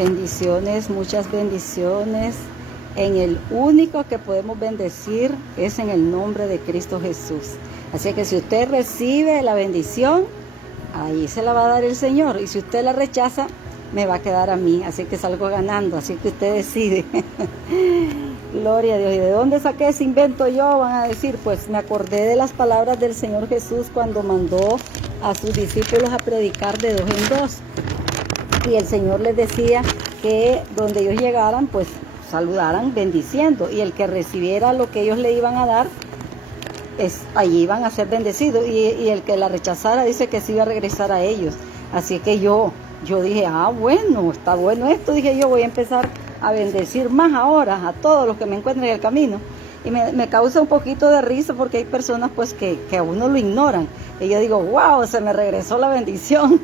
Bendiciones, muchas bendiciones. En el único que podemos bendecir es en el nombre de Cristo Jesús. Así que si usted recibe la bendición, ahí se la va a dar el Señor. Y si usted la rechaza, me va a quedar a mí. Así que salgo ganando. Así que usted decide. Gloria a Dios. ¿Y de dónde saqué ese invento yo? Van a decir, pues me acordé de las palabras del Señor Jesús cuando mandó a sus discípulos a predicar de 2 en 2. Y el Señor les decía que donde ellos llegaran, pues saludaran bendiciendo. Y el que recibiera lo que ellos le iban a dar, allí iban a ser bendecidos. Y el que la rechazara, dice que sí iba a regresar a ellos. Así que yo dije, bueno, está bueno esto. Dije yo, voy a empezar a bendecir más ahora a todos los que me encuentren en el camino. Y me causa un poquito de risa porque hay personas pues que a uno lo ignoran. Y yo digo, wow, se me regresó la bendición.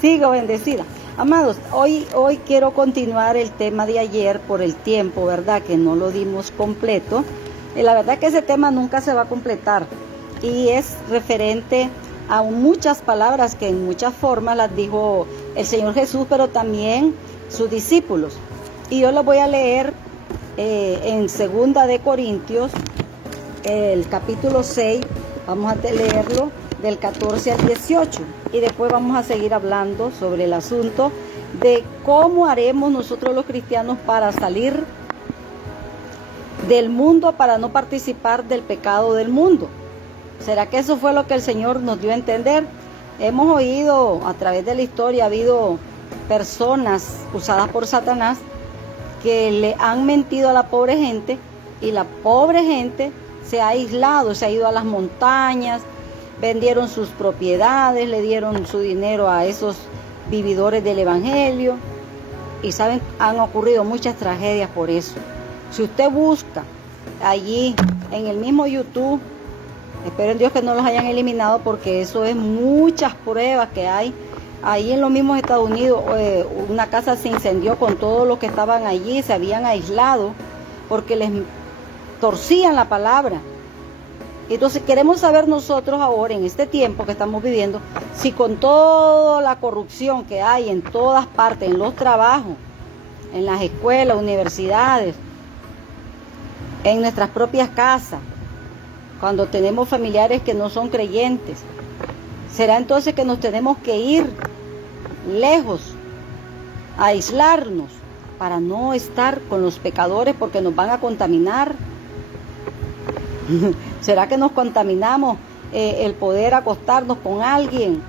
Sigo bendecida. Amados, hoy quiero continuar el tema de ayer por el tiempo, ¿verdad? Que no lo dimos completo. Y la verdad que ese tema nunca se va a completar. Y es referente a muchas palabras que en muchas formas las dijo el Señor Jesús, pero también sus discípulos. Y yo lo voy a leer en 2 de Corintios, el capítulo 6, vamos a leerlo del 14 al 18. Y después vamos a seguir hablando sobre el asunto de cómo haremos nosotros los cristianos para salir del mundo, para no participar del pecado del mundo. ¿Será que eso fue lo que el Señor nos dio a entender? Hemos oído a través de la historia, ha habido personas usadas por Satanás que le han mentido a la pobre gente, y la pobre gente se ha aislado, se ha ido a las montañas, vendieron sus propiedades, le dieron su dinero a esos vividores del evangelio, y saben, han ocurrido muchas tragedias por eso. Si usted busca allí en el mismo YouTube, espero en Dios que no los hayan eliminado, porque eso es muchas pruebas que hay. Ahí en los mismos Estados Unidos, una casa se incendió con todos los que estaban allí, se habían aislado porque les torcían la palabra. Entonces queremos saber nosotros ahora, en este tiempo que estamos viviendo, si con toda la corrupción que hay en todas partes, en los trabajos, en las escuelas, universidades, en nuestras propias casas, cuando tenemos familiares que no son creyentes, ¿será entonces que nos tenemos que ir lejos, a aislarnos, para no estar con los pecadores porque nos van a contaminar? ¿Será que nos contaminamos el poder acostarnos con alguien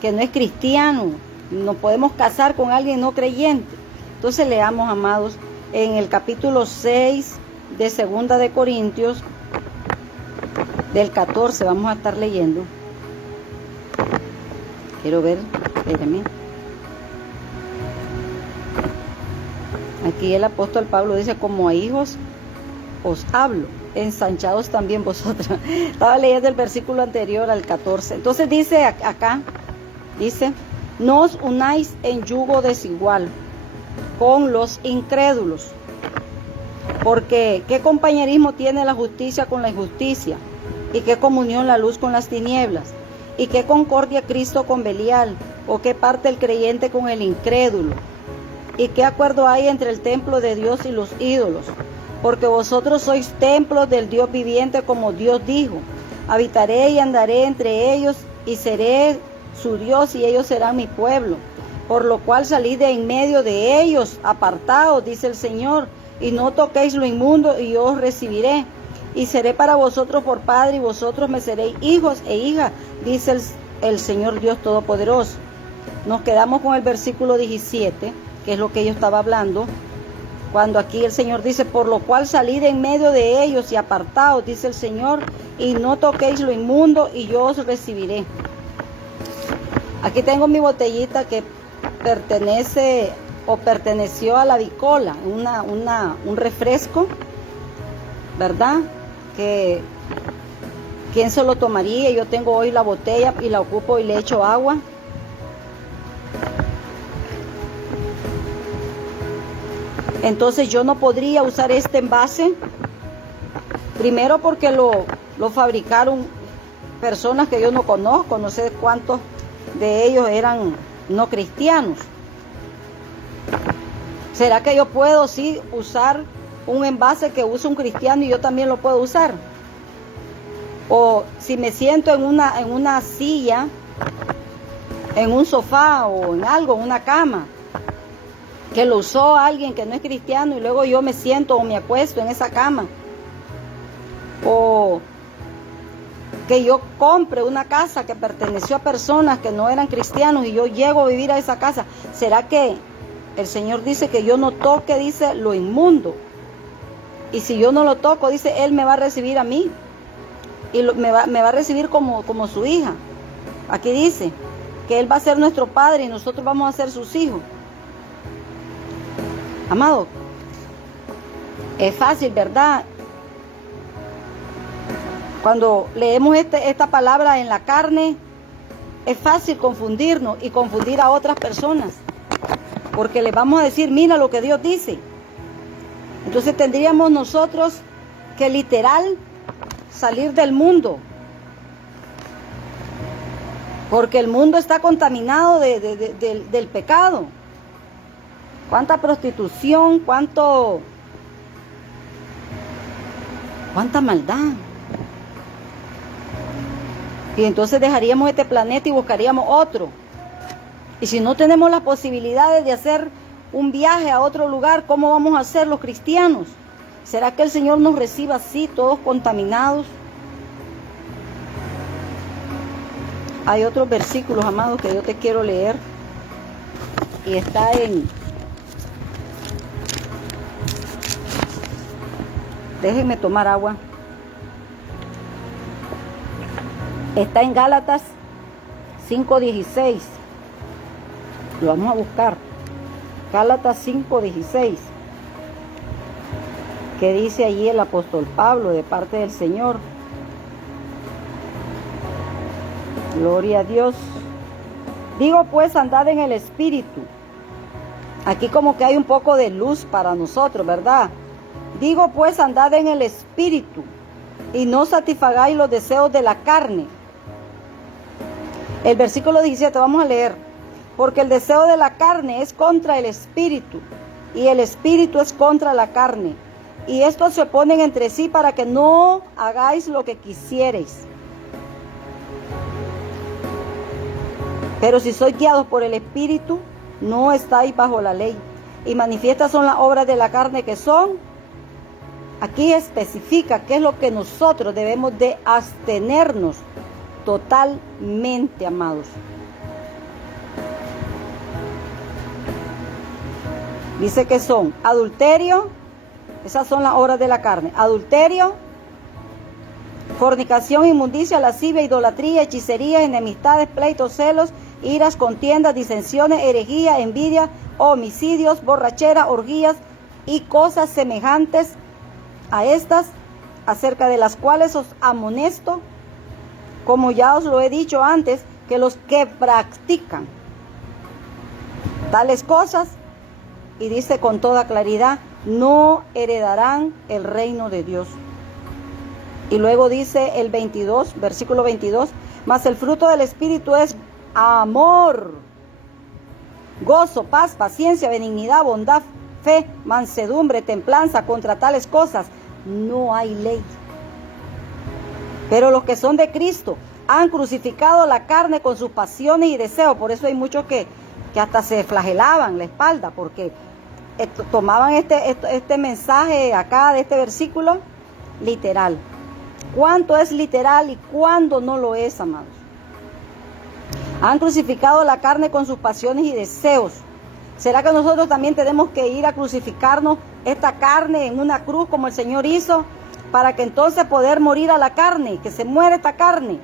que no es cristiano? ¿Nos podemos casar con alguien no creyente? Entonces leamos, amados, en el capítulo 6 de 2 de Corintios, del 14, vamos a estar leyendo. Quiero ver, espérame. Aquí el apóstol Pablo dice, como a hijos os hablo, ensanchados también vosotros. Estaba leyendo el versículo anterior al 14. Entonces dice acá, dice, no os unáis en yugo desigual con los incrédulos, porque ¿qué compañerismo tiene la justicia con la injusticia? ¿Y qué comunión la luz con las tinieblas? ¿Y qué concordia Cristo con Belial? ¿O qué parte el creyente con el incrédulo? ¿Y qué acuerdo hay entre el templo de Dios y los ídolos? Porque vosotros sois templos del Dios viviente, como Dios dijo, habitaré y andaré entre ellos, y seré su Dios, y ellos serán mi pueblo. Por lo cual salid de en medio de ellos, apartaos, dice el Señor, y no toquéis lo inmundo, y yo os recibiré. Y seré para vosotros por padre, y vosotros me seréis hijos e hijas, dice el Señor Dios Todopoderoso. Nos quedamos con el versículo 17, que es lo que yo estaba hablando, cuando aquí el Señor dice, por lo cual salid en medio de ellos y apartaos, dice el Señor, y no toquéis lo inmundo, y yo os recibiré. Aquí tengo mi botellita que pertenece o perteneció a la Bicola, un refresco, ¿verdad? Que ¿quién se lo tomaría? Yo tengo hoy la botella y la ocupo y le echo agua. Entonces yo no podría usar este envase, primero porque lo fabricaron personas que yo no conozco, no sé cuántos de ellos eran no cristianos. ¿Será que yo puedo sí usar un envase que usa un cristiano y yo también lo puedo usar? O si me siento en una silla, en un sofá o en algo, en una cama, que lo usó alguien que no es cristiano y luego yo me siento o me acuesto en esa cama. O que yo compre una casa que perteneció a personas que no eran cristianos y yo llego a vivir a esa casa. ¿Será que el Señor dice que yo no toque, dice, lo inmundo? Y si yo no lo toco, dice, Él me va a recibir a mí. Y me va a recibir como su hija. Aquí dice que Él va a ser nuestro Padre y nosotros vamos a ser sus hijos. Amado, es fácil, ¿verdad? Cuando leemos esta palabra en la carne, es fácil confundirnos y confundir a otras personas. Porque les vamos a decir, mira lo que Dios dice. Entonces tendríamos nosotros que literal salir del mundo. Porque el mundo está contaminado del pecado. Cuánta prostitución, cuánta maldad. Y entonces dejaríamos este planeta y buscaríamos otro. Y si no tenemos las posibilidades de hacer un viaje a otro lugar, ¿cómo vamos a hacer los cristianos? ¿Será que el Señor nos reciba así, todos contaminados? Hay otros versículos, amados, que yo te quiero leer. Y está Déjenme tomar agua. Está en Gálatas 5:16. Lo vamos a buscar. Gálatas 5:16. Que dice allí el apóstol Pablo de parte del Señor. Gloria a Dios. Digo pues, andad en el Espíritu. Aquí como que hay un poco de luz para nosotros, ¿verdad? Digo pues, andad en el Espíritu y no satisfagáis los deseos de la carne. El versículo 17, vamos a leer. Porque el deseo de la carne es contra el Espíritu y el Espíritu es contra la carne. Y estos se oponen entre sí para que no hagáis lo que quisiereis. Pero si sois guiados por el Espíritu, no estáis bajo la ley. Y manifiestas son las obras de la carne que son. Aquí especifica qué es lo que nosotros debemos de abstenernos totalmente, amados. Dice que son adulterio, esas son las obras de la carne. Adulterio, fornicación, inmundicia, lascivia, idolatría, hechicería, enemistades, pleitos, celos, iras, contiendas, disensiones, herejía, envidia, homicidios, borrachera, orgías y cosas semejantes a estas, acerca de las cuales os amonesto, como ya os lo he dicho antes, que los que practican tales cosas, y dice con toda claridad, no heredarán el reino de Dios. Y luego dice el 22, versículo 22, mas el fruto del Espíritu es amor, gozo, paz, paciencia, benignidad, bondad, fe, mansedumbre, templanza. Contra tales cosas no hay ley. Pero los que son de Cristo han crucificado la carne con sus pasiones y deseos. Por eso hay muchos que hasta se flagelaban la espalda, porque tomaban este mensaje acá de este versículo literal. ¿Cuánto es literal y cuándo no lo es, amados? Han crucificado la carne con sus pasiones y deseos. ¿Será que nosotros también tenemos que ir a crucificarnos esta carne en una cruz como el Señor hizo, para que entonces poder morir a la carne, que se muera esta carne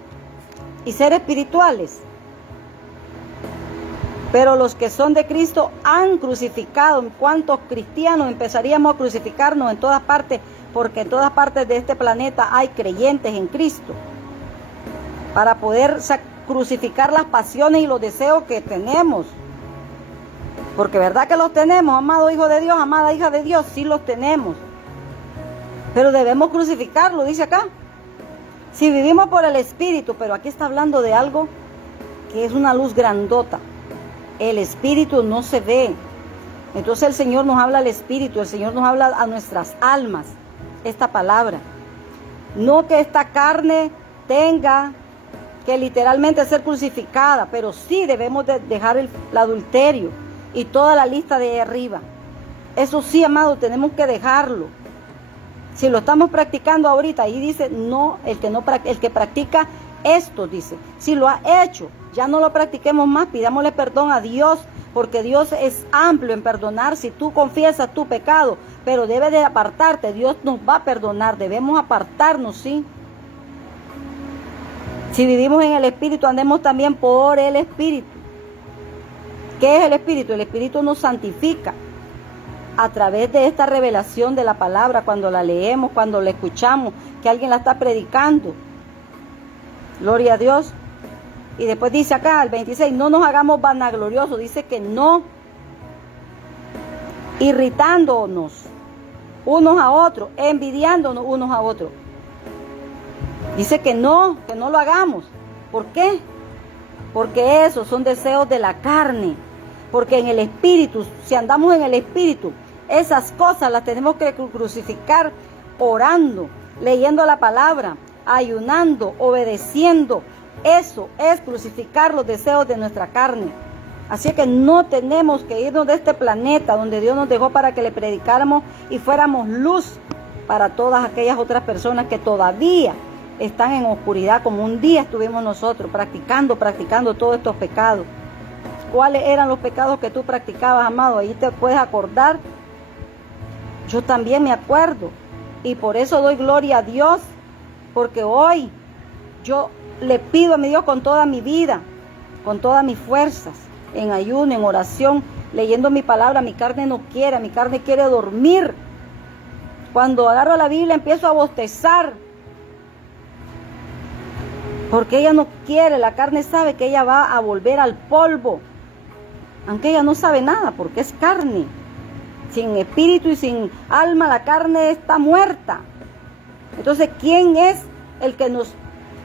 y ser espirituales? Pero los que son de Cristo han crucificado. ¿Cuántos cristianos empezaríamos a crucificarnos en todas partes? Porque en todas partes de este planeta hay creyentes en Cristo, para poder crucificar las pasiones y los deseos que tenemos. Porque verdad que los tenemos, amado hijo de Dios, amada hija de Dios, sí los tenemos. Pero debemos crucificarlo, dice acá. Si vivimos por el Espíritu, pero aquí está hablando de algo que es una luz grandota. El Espíritu no se ve, Entonces el Señor nos habla al espíritu, el Señor nos habla a nuestras almas, esta palabra. No que esta carne tenga que literalmente ser crucificada, pero sí debemos de dejar el adulterio y toda la lista de ahí arriba. Eso sí, amado, tenemos que dejarlo. Si lo estamos practicando ahorita, ahí dice, no, el que practica esto, dice. Si lo ha hecho, ya no lo practiquemos más, pidámosle perdón a Dios, porque Dios es amplio en perdonar. Si tú confiesas tu pecado, pero debes de apartarte, Dios nos va a perdonar, debemos apartarnos, ¿sí? Si vivimos en el Espíritu, andemos también por el Espíritu. ¿Qué es el Espíritu? El Espíritu nos santifica a través de esta revelación de la palabra, cuando la leemos, cuando la escuchamos, que alguien la está predicando. Gloria a Dios. Y después dice acá, el 26, no nos hagamos vanagloriosos, dice que no, irritándonos unos a otros, envidiándonos unos a otros. Dice que no lo hagamos. ¿Por qué? Porque esos son deseos de la carne. Porque en el Espíritu, si andamos en el Espíritu, esas cosas las tenemos que crucificar orando, leyendo la palabra, ayunando, obedeciendo. Eso es crucificar los deseos de nuestra carne. Así que no tenemos que irnos de este planeta donde Dios nos dejó para que le predicáramos y fuéramos luz para todas aquellas otras personas que todavía están en oscuridad, como un día estuvimos nosotros practicando todos estos pecados. ¿Cuáles eran los pecados que tú practicabas, amado? Ahí te puedes acordar. Yo también me acuerdo. Y por eso doy gloria a Dios. Porque hoy yo le pido a mi Dios con toda mi vida, con todas mis fuerzas, en ayuno, en oración, leyendo mi palabra. Mi carne no quiere, mi carne quiere dormir. Cuando agarro la Biblia empiezo a bostezar. Porque ella no quiere, la carne sabe que ella va a volver al polvo. Aunque ella no sabe nada, porque es carne. Sin espíritu y sin alma, la carne está muerta. Entonces, ¿quién es el que nos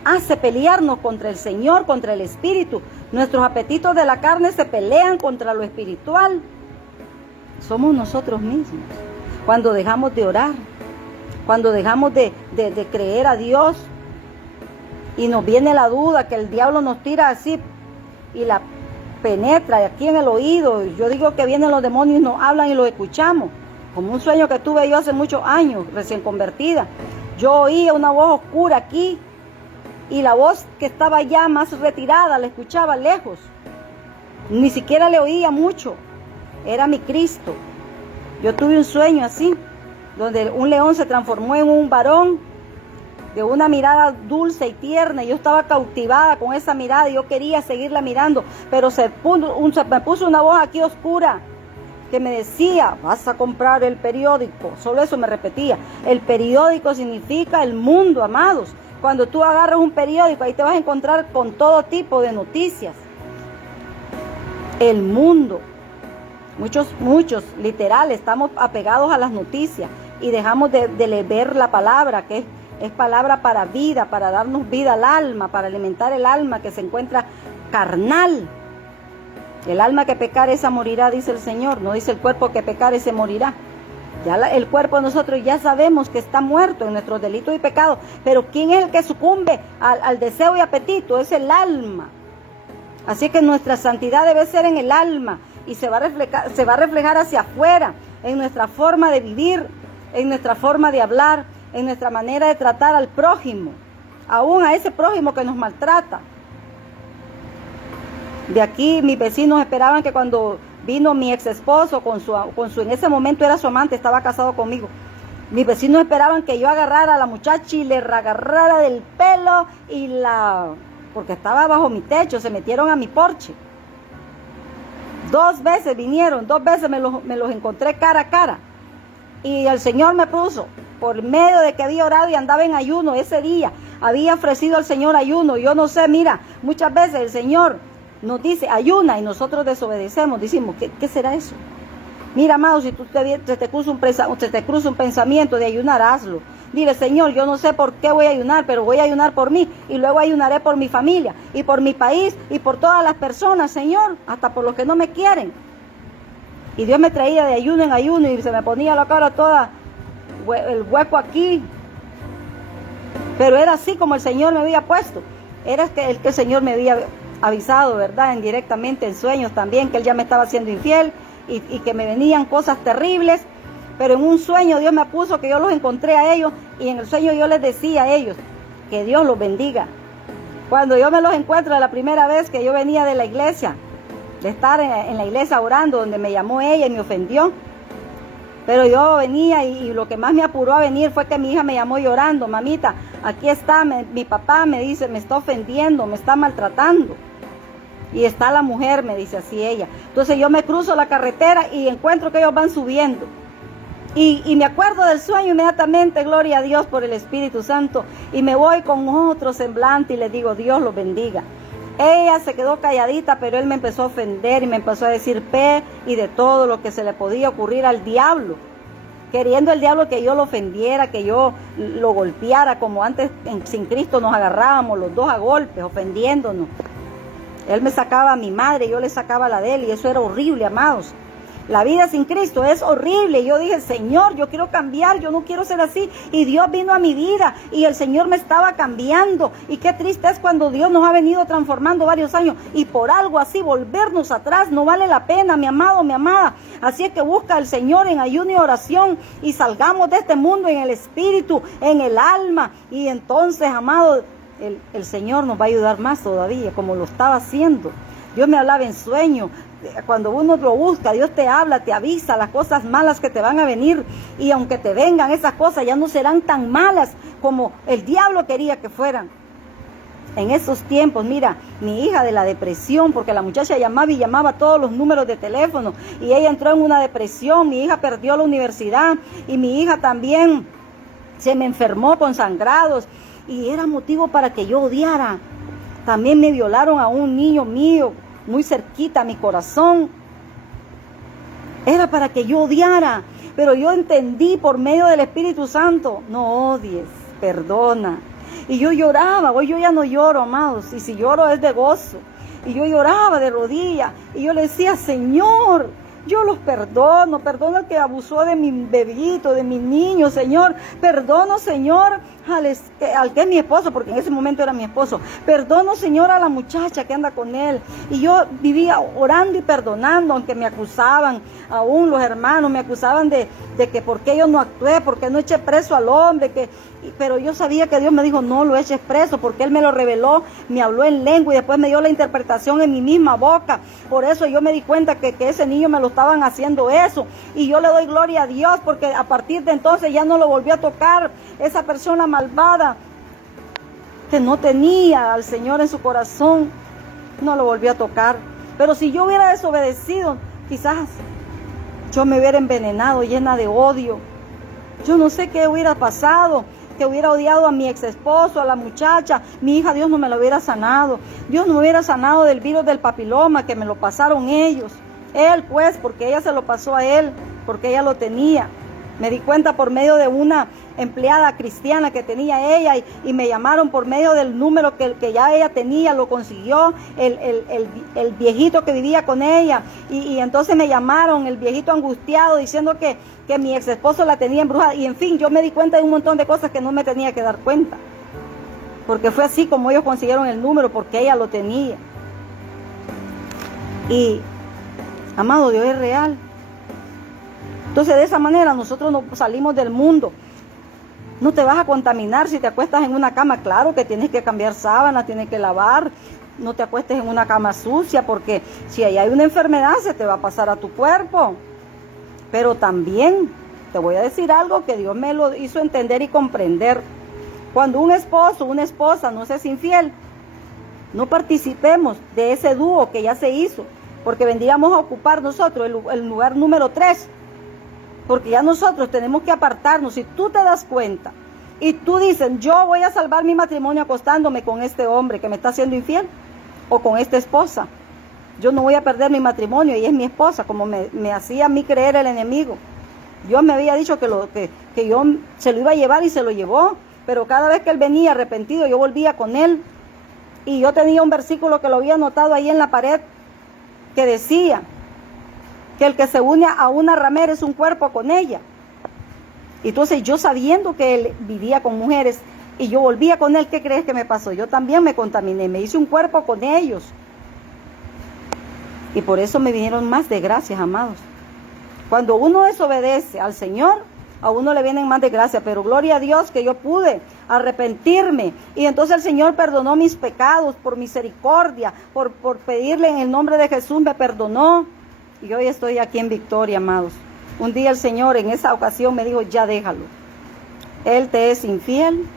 hace pelearnos contra el Señor, contra el espíritu? Nuestros apetitos de la carne se pelean contra lo espiritual. Somos nosotros mismos. Cuando dejamos de orar, cuando dejamos de creer a Dios, y nos viene la duda que el diablo nos tira así y la penetra aquí en el oído. Yo digo que vienen los demonios y nos hablan y los escuchamos. Como un sueño que tuve yo hace muchos años, recién convertida. Yo oía una voz oscura aquí y la voz que estaba ya más retirada la escuchaba lejos. Ni siquiera le oía mucho. Era mi Cristo. Yo tuve un sueño así, donde un león se transformó en un varón de una mirada dulce y tierna. Yo estaba cautivada con esa mirada y yo quería seguirla mirando, pero me puso una voz aquí oscura que me decía, vas a comprar el periódico. Solo eso me repetía. El periódico significa el mundo, amados. Cuando tú agarras un periódico, ahí te vas a encontrar con todo tipo de noticias. El mundo. Muchos, literal, estamos apegados a las noticias y dejamos de leer la palabra, que es palabra para vida, para darnos vida al alma, para alimentar el alma que se encuentra carnal. El alma que pecare, esa morirá, dice el Señor. No dice el cuerpo que pecare, ese morirá. Ya el cuerpo de nosotros ya sabemos que está muerto en nuestros delitos y pecados. Pero ¿quién es el que sucumbe al deseo y apetito? Es el alma. Así que nuestra santidad debe ser en el alma y se va a reflejar hacia afuera, en nuestra forma de vivir, en nuestra forma de hablar, en nuestra manera de tratar al prójimo, aún a ese prójimo que nos maltrata. De aquí mis vecinos esperaban que cuando vino mi ex esposo con su en ese momento era su amante, estaba casado conmigo. Mis vecinos esperaban que yo agarrara a la muchacha y le agarrara del pelo porque estaba bajo mi techo, se metieron a mi porche. 2 veces vinieron, 2 veces me los encontré cara a cara. Y el Señor me puso, por medio de que había orado y andaba en ayuno ese día, había ofrecido al Señor ayuno. Yo no sé, mira, muchas veces el Señor nos dice ayuna y nosotros desobedecemos, decimos, ¿qué será eso? Mira, amado, si se te cruza un pensamiento de ayunar, hazlo. Dile, Señor, yo no sé por qué voy a ayunar, pero voy a ayunar por mí y luego ayunaré por mi familia y por mi país y por todas las personas, Señor, hasta por los que no me quieren. Y Dios me traía de ayuno en ayuno y se me ponía la cara toda, el hueco aquí. Pero era así como el Señor me había puesto. Era el que el Señor me había avisado, ¿verdad? Indirectamente en sueños también, que Él ya me estaba haciendo infiel y que me venían cosas terribles. Pero en un sueño Dios me puso que yo los encontré a ellos y en el sueño yo les decía a ellos que Dios los bendiga. Cuando yo me los encuentro la primera vez que yo venía de la iglesia, de estar en la iglesia orando, donde me llamó ella y me ofendió, pero yo venía y lo que más me apuró a venir fue que mi hija me llamó llorando: mamita, aquí está, mi papá me dice, me está ofendiendo, me está maltratando. Y está la mujer, me dice así ella. Entonces yo me cruzo la carretera y encuentro que ellos van subiendo. Y me acuerdo del sueño inmediatamente, gloria a Dios por el Espíritu Santo, y me voy con otro semblante y le digo: Dios los bendiga. Ella se quedó calladita, pero él me empezó a ofender y me empezó a decir pe y de todo lo que se le podía ocurrir al diablo, queriendo el diablo que yo lo ofendiera, que yo lo golpeara, como antes sin Cristo nos agarrábamos los dos a golpes, ofendiéndonos. Él me sacaba a mi madre, yo le sacaba a la de él, y eso era horrible, amados. La vida sin Cristo es horrible. Yo dije: Señor, yo quiero cambiar, yo no quiero ser así. Y Dios vino a mi vida y el Señor me estaba cambiando. Y qué triste es cuando Dios nos ha venido transformando varios años y por algo así volvernos atrás no vale la pena, mi amado, mi amada. Así es que busca al Señor en ayuno y oración y salgamos de este mundo en el espíritu, en el alma. Y entonces, amado, el Señor nos va a ayudar más todavía, como lo estaba haciendo. Dios me hablaba en sueño. Cuando uno lo busca, Dios te habla, te avisa las cosas malas que te van a venir. Y aunque te vengan esas cosas, ya no serán tan malas como el diablo quería que fueran. En esos tiempos, mira, mi hija de la depresión, porque la muchacha llamaba y llamaba todos los números de teléfono, y ella entró en una depresión. Mi hija perdió la universidad y mi hija también se me enfermó con sangrados. Y era motivo para que yo odiara. También me violaron a un niño mío, muy cerquita a mi corazón. Era para que yo odiara, pero yo entendí por medio del Espíritu Santo: no odies, perdona. Y yo lloraba. Hoy yo ya no lloro, amados, y si lloro es de gozo. Y yo lloraba de rodillas y yo le decía: Señor, yo los perdono, perdono al que abusó de mi bebito, de mi niño, Señor. Perdono, Señor, al que es mi esposo, porque en ese momento era mi esposo. Perdono, Señor, a la muchacha que anda con él. Y yo vivía orando y perdonando, aunque me acusaban, aún los hermanos me acusaban de que por qué yo no actué, por qué no eché preso al hombre, pero yo sabía que Dios me dijo: no lo eches preso, porque Él me lo reveló, me habló en lengua y después me dio la interpretación en mi misma boca. Por eso yo me di cuenta que ese niño me lo estaban haciendo eso, y yo le doy gloria a Dios, porque a partir de entonces ya no lo volví a tocar. Esa persona malvada que no tenía al Señor en su corazón, no lo volví a tocar. Pero si yo hubiera desobedecido, quizás yo me hubiera envenenado, llena de odio. Yo no sé qué hubiera pasado, que hubiera odiado a mi ex esposo, a la muchacha. Mi hija, Dios no me lo hubiera sanado. Dios no me hubiera sanado del virus del papiloma, que me lo pasaron ellos. Él, pues, porque ella se lo pasó a él, porque ella lo tenía. Me di cuenta por medio de una empleada cristiana que tenía ella, y me llamaron por medio del número que ya ella tenía, lo consiguió el viejito que vivía con ella, y entonces me llamaron, el viejito angustiado, diciendo que mi ex esposo la tenía embrujada. Y en fin, yo me di cuenta de un montón de cosas que no me tenía que dar cuenta, porque fue así como ellos consiguieron el número, porque ella lo tenía. Y, amado, Dios es real. Entonces, de esa manera nosotros no salimos del mundo. No te vas a contaminar si te acuestas en una cama. Claro que tienes que cambiar sábanas, tienes que lavar. No te acuestes en una cama sucia, porque si ahí hay una enfermedad se te va a pasar a tu cuerpo. Pero también te voy a decir algo que Dios me lo hizo entender y comprender. Cuando un esposo, una esposa nos es infiel, no participemos de ese dúo que ya se hizo, porque vendríamos a ocupar nosotros el lugar número 3. Porque ya nosotros tenemos que apartarnos. Si tú te das cuenta y tú dices: yo voy a salvar mi matrimonio acostándome con este hombre que me está haciendo infiel, o con esta esposa, yo no voy a perder mi matrimonio y es mi esposa, como me hacía a mí creer el enemigo. Dios me había dicho que yo se lo iba a llevar, y se lo llevó, pero cada vez que él venía arrepentido, yo volvía con él. Y yo tenía un versículo que lo había anotado ahí en la pared, que decía: que el que se une a una ramera es un cuerpo con ella. Entonces yo, sabiendo que él vivía con mujeres y yo volvía con él, ¿qué crees que me pasó? Yo también me contaminé, me hice un cuerpo con ellos. Y por eso me vinieron más desgracias, amados. Cuando uno desobedece al Señor, a uno le vienen más desgracias, pero gloria a Dios que yo pude arrepentirme. Y entonces el Señor perdonó mis pecados por misericordia, por pedirle en el nombre de Jesús, me perdonó. Y hoy estoy aquí en victoria, amados. Un día el Señor en esa ocasión me dijo, ya déjalo. Él te es infiel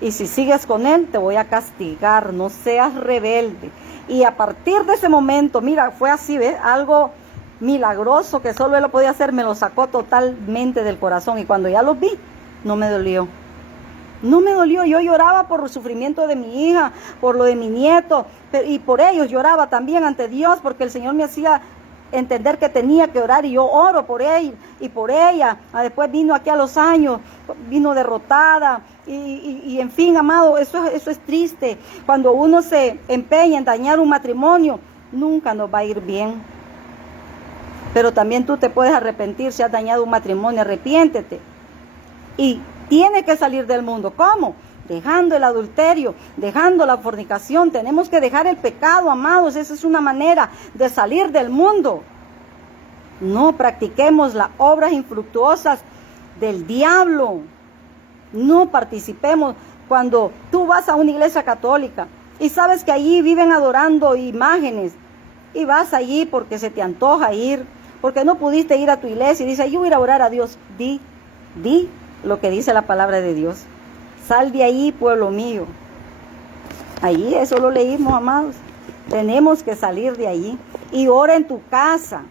y si sigues con él te voy a castigar, no seas rebelde. Y a partir de ese momento, mira, fue así, ¿ves? Algo milagroso que solo él lo podía hacer, me lo sacó totalmente del corazón. Y cuando ya lo vi, no me dolió. No me dolió, yo lloraba por el sufrimiento de mi hija, por lo de mi nieto, y por ellos lloraba también ante Dios, porque el Señor me hacía entender que tenía que orar y yo oro por él y por ella. Después vino aquí a los años, vino derrotada y en fin, amado, eso es triste. Cuando uno se empeña en dañar un matrimonio, nunca nos va a ir bien. Pero también tú te puedes arrepentir si has dañado un matrimonio, arrepiéntete. Y tiene que salir del mundo. ¿Cómo? Dejando el adulterio, dejando la fornicación. Tenemos que dejar el pecado, amados. Esa es una manera de salir del mundo. No practiquemos las obras infructuosas del diablo. No participemos. Cuando tú vas a una iglesia católica y sabes que allí viven adorando imágenes y vas allí porque se te antoja ir, porque no pudiste ir a tu iglesia y dices, yo voy a ir a orar a Dios. Di lo que dice la palabra de Dios. Sal de ahí, pueblo mío. Ahí, eso lo leímos, amados. Tenemos que salir de allí. Y ora en tu casa.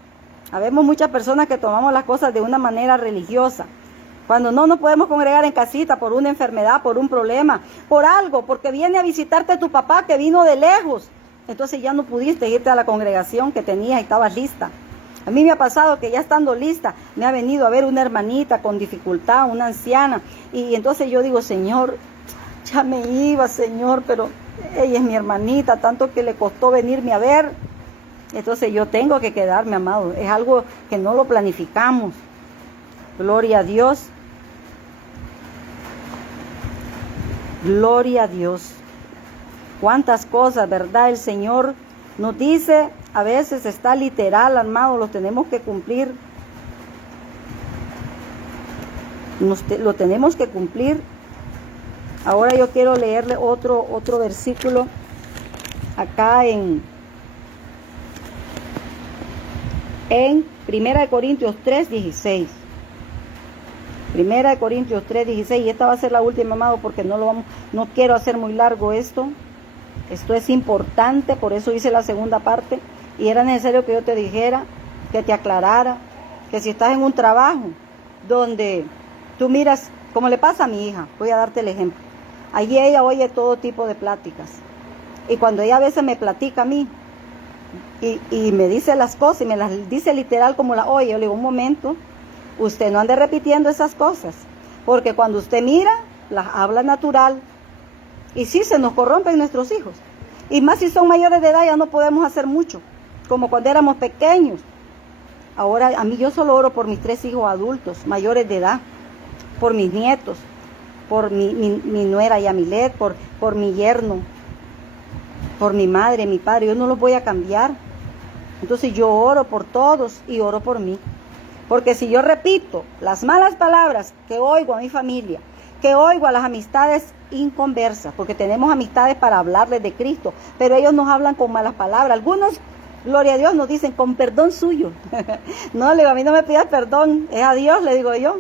Habemos muchas personas que tomamos las cosas de una manera religiosa. Cuando no nos podemos congregar en casita por una enfermedad, por un problema, por algo, porque viene a visitarte tu papá que vino de lejos. Entonces ya no pudiste irte a la congregación que tenías y estabas lista. A mí me ha pasado que ya estando lista, me ha venido a ver una hermanita con dificultad, una anciana. Y entonces yo digo, Señor, ya me iba, Señor, pero ella es mi hermanita, tanto que le costó venirme a ver. Entonces yo tengo que quedarme, amado. Es algo que no lo planificamos. Gloria a Dios. Gloria a Dios. Cuántas cosas, ¿verdad? El Señor nos dice, a veces está literal, amado, lo tenemos que cumplir. Lo tenemos que cumplir. Ahora yo quiero leerle otro versículo acá en 1 Corintios 3:16. 1 Corintios 3:16, y esta va a ser la última, amado, porque no quiero hacer muy largo esto. Esto es importante, por eso hice la segunda parte, y era necesario que yo te dijera, que te aclarara, que si estás en un trabajo donde tú miras, como le pasa a mi hija, voy a darte el ejemplo. Allí ella oye todo tipo de pláticas, y cuando ella a veces me platica a mí, y me dice las cosas, y me las dice literal como la oye, yo le digo, un momento, usted no ande repitiendo esas cosas, porque cuando usted mira, las habla natural, y sí se nos corrompen nuestros hijos, y más si son mayores de edad ya no podemos hacer mucho, como cuando éramos pequeños. Ahora a mí yo solo oro por mis 3 hijos adultos, mayores de edad, por mis nietos, por mi nuera Yamilet, por mi yerno, por mi madre, mi padre, yo no los voy a cambiar. Entonces yo oro por todos y oro por mí. Porque si yo repito las malas palabras que oigo a mi familia, que oigo a las amistades inconversas, porque tenemos amistades para hablarles de Cristo, pero ellos nos hablan con malas palabras. Algunos, gloria a Dios, nos dicen con perdón suyo. No, le digo, a mí no me pidas perdón, es a Dios, le digo yo.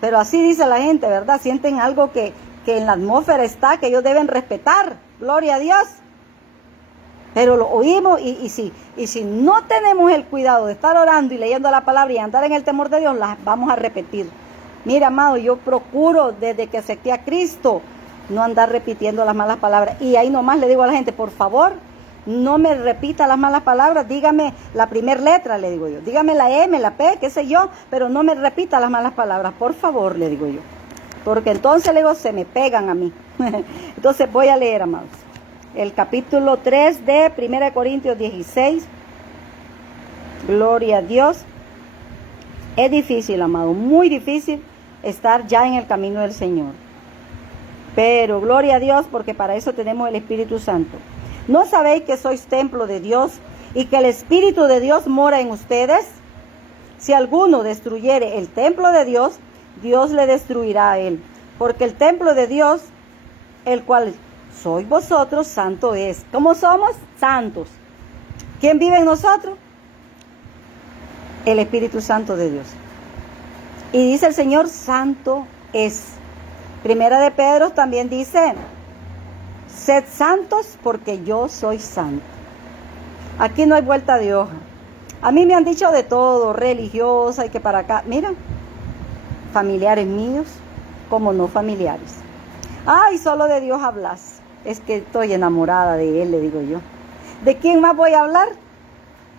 Pero así dice la gente, ¿verdad? Sienten algo que en la atmósfera está, que ellos deben respetar, gloria a Dios. Pero lo oímos y si no tenemos el cuidado de estar orando y leyendo la palabra y andar en el temor de Dios, las vamos a repetir. Mira, amado, yo procuro desde que acepté a Cristo no andar repitiendo las malas palabras. Y ahí nomás le digo a la gente, por favor, no me repita las malas palabras, dígame la primera letra, le digo yo. Dígame la M, la P, qué sé yo, pero no me repita las malas palabras, por favor, le digo yo. Porque entonces, le digo, se me pegan a mí. Entonces voy a leer, amados. El capítulo 3 de 1 Corintios 16. Gloria a Dios. Es difícil, amado, muy difícil estar ya en el camino del Señor. Pero gloria a Dios, porque para eso tenemos el Espíritu Santo. ¿No sabéis que sois templo de Dios y que el Espíritu de Dios mora en ustedes? Si alguno destruyere el templo de Dios, Dios le destruirá a él. Porque el templo de Dios, el cual sois vosotros, santo es. ¿Cómo somos? Santos. ¿Quién vive en nosotros? El Espíritu Santo de Dios. Y dice el Señor, santo es. Primera de Pedro también dice, sed santos porque yo soy santo. Aquí no hay vuelta de hoja. A mí me han dicho de todo, religiosa y que para acá. Mira, familiares míos como no familiares. Ay, solo de Dios hablas. Es que estoy enamorada de Él, le digo yo. ¿De quién más voy a hablar?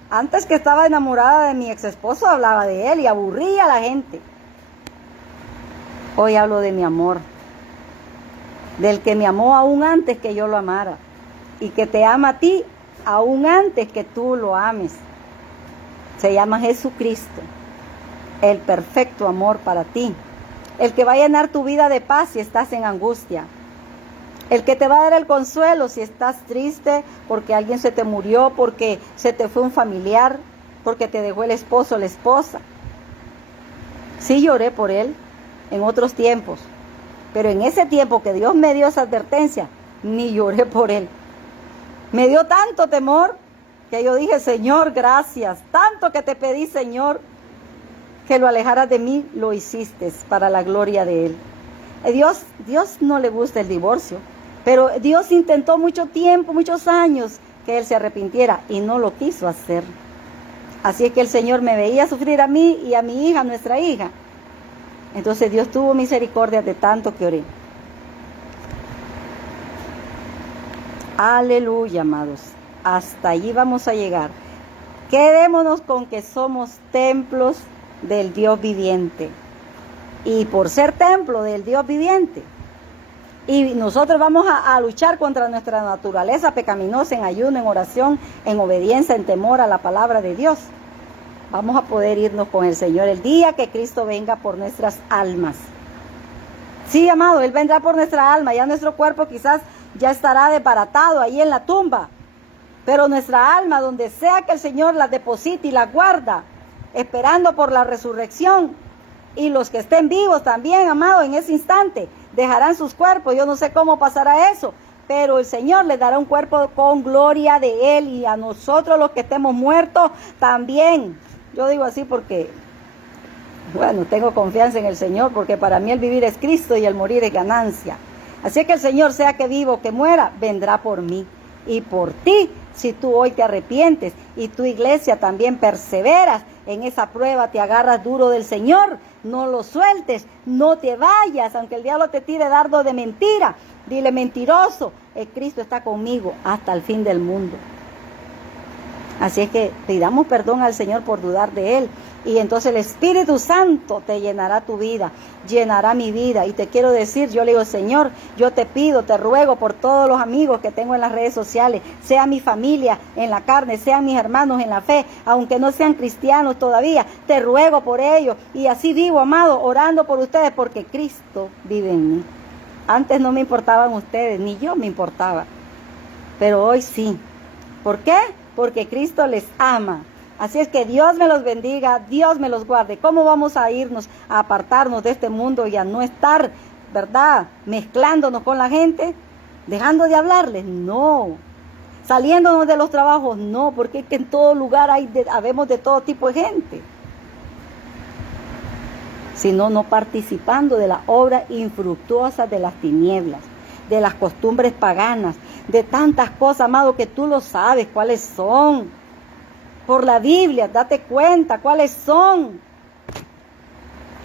Antes que estaba enamorada de mi ex esposo, hablaba de Él y aburría a la gente. Hoy hablo de mi amor, del que me amó aún antes que yo lo amara y que te ama a ti aún antes que tú lo ames. Se llama Jesucristo, el perfecto amor para ti, el que va a llenar tu vida de paz si estás en angustia, el que te va a dar el consuelo si estás triste porque alguien se te murió, porque se te fue un familiar, porque te dejó el esposo o la esposa. Sí lloré por él en otros tiempos, pero en ese tiempo que Dios me dio esa advertencia, ni lloré por él. Me dio tanto temor que yo dije, Señor, gracias. Tanto que te pedí, Señor, que lo alejaras de mí, lo hiciste para la gloria de Él. Dios no le gusta el divorcio, pero Dios intentó mucho tiempo, muchos años, que Él se arrepintiera y no lo quiso hacer. Así es que el Señor me veía sufrir a mí y a mi hija, nuestra hija. Entonces Dios tuvo misericordia de tanto que oré. Aleluya, amados. Hasta allí vamos a llegar. Quedémonos con que somos templos del Dios viviente. Y por ser templo del Dios viviente, y nosotros vamos a luchar contra nuestra naturaleza pecaminosa en ayuno, en oración, en obediencia, en temor a la palabra de Dios. Vamos a poder irnos con el Señor el día que Cristo venga por nuestras almas. Sí, amado, Él vendrá por nuestra alma. Ya nuestro cuerpo quizás ya estará desbaratado ahí en la tumba. Pero nuestra alma, donde sea que el Señor la deposite y la guarda, esperando por la resurrección. Y los que estén vivos también, amado, en ese instante, dejarán sus cuerpos. Yo no sé cómo pasará eso, pero el Señor les dará un cuerpo con gloria de Él. Y a nosotros los que estemos muertos también. Yo digo así porque, bueno, tengo confianza en el Señor, porque para mí el vivir es Cristo y el morir es ganancia. Así que el Señor, sea que viva o que muera, vendrá por mí y por ti, si tú hoy te arrepientes y tu iglesia también perseveras en esa prueba, te agarras duro del Señor, no lo sueltes, no te vayas, aunque el diablo te tire dardo de mentira, dile, mentiroso, el Cristo está conmigo hasta el fin del mundo. Así es que pidamos perdón al Señor por dudar de Él. Y entonces el Espíritu Santo te llenará tu vida, llenará mi vida. Y te quiero decir, yo le digo, Señor, yo te pido, te ruego por todos los amigos que tengo en las redes sociales, sea mi familia en la carne, sean mis hermanos en la fe, aunque no sean cristianos todavía, te ruego por ellos. Y así vivo, amado, orando por ustedes, porque Cristo vive en mí. Antes no me importaban ustedes, ni yo me importaba. Pero hoy sí. ¿Por qué? Porque Cristo les ama. Así es que Dios me los bendiga, Dios me los guarde. ¿Cómo vamos a irnos a apartarnos de este mundo y a no estar, verdad, mezclándonos con la gente, dejando de hablarles? No. Saliéndonos de los trabajos, no, porque es que en todo lugar habemos de todo tipo de gente. Sino no participando de la obra infructuosa de las tinieblas, de las costumbres paganas, de tantas cosas, amado, que tú lo sabes cuáles son. Por la Biblia, date cuenta cuáles son.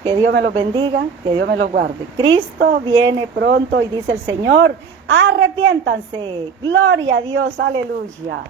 Que Dios me los bendiga, que Dios me los guarde. Cristo viene pronto y dice el Señor, arrepiéntanse. Gloria a Dios, aleluya.